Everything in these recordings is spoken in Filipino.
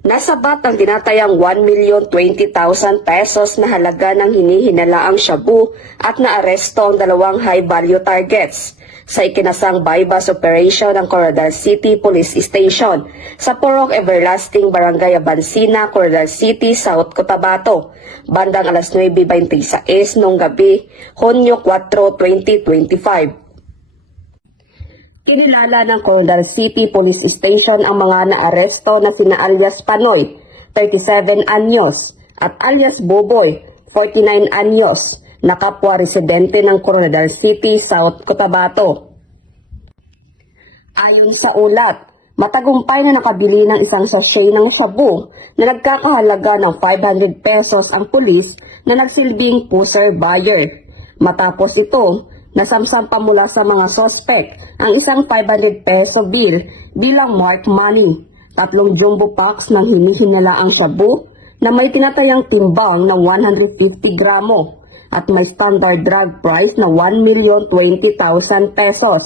Nasabat ang tinatayang 1,020,000 pesos na halaga ng hinihinalaang shabu at naaresto ang dalawang high-value targets sa ikinasang bypass operation ng Coronadal City Police Station sa Purok Everlasting Barangay Abansina, Coronadal City, South Cotabato, bandang alas 9:26 noong gabi, Hunyo 4, 2025. Kinilala ng Coronadal City Police Station ang mga naaresto na sina alias Panoy, 37 anyos, at alias Boboy, 49 anyos, na kapwa residente ng Coronadal City, South Cotabato. Ayon sa ulat, matagumpay na nakabili ng isang sachet ng shabu na nagkakahalaga ng 500 pesos ang pulis na nagsilbing pusher buyer. Matapos ito, nasamsam pa mula sa mga sospek ang isang 500 peso bill bilang marked money, 3 jumbo packs ng hinihinalaang shabu na may tinatayang timbang na 150 gramo at may standard drug price na 1,020,000 pesos.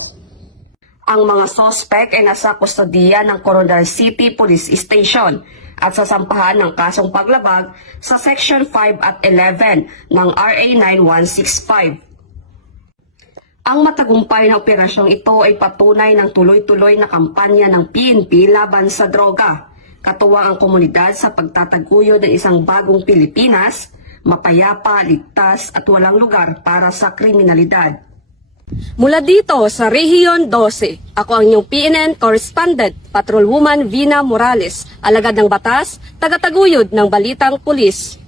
Ang mga sospek ay nasa kustodiya ng Coronadal City Police Station at sasampahan ng kasong paglabag sa Section 5 at 11 ng RA 9165. Ang matagumpay na operasyong ito ay patunay ng tuloy-tuloy na kampanya ng PNP laban sa droga, katuwang ang komunidad sa pagtataguyod ng isang bagong Pilipinas, mapayapa, ligtas at walang lugar para sa kriminalidad. Mula dito sa Rehiyon 12, ako ang inyong PNN correspondent, Patrolwoman Vina Morales, alagad ng batas, tagataguyod ng Balitang Pulis.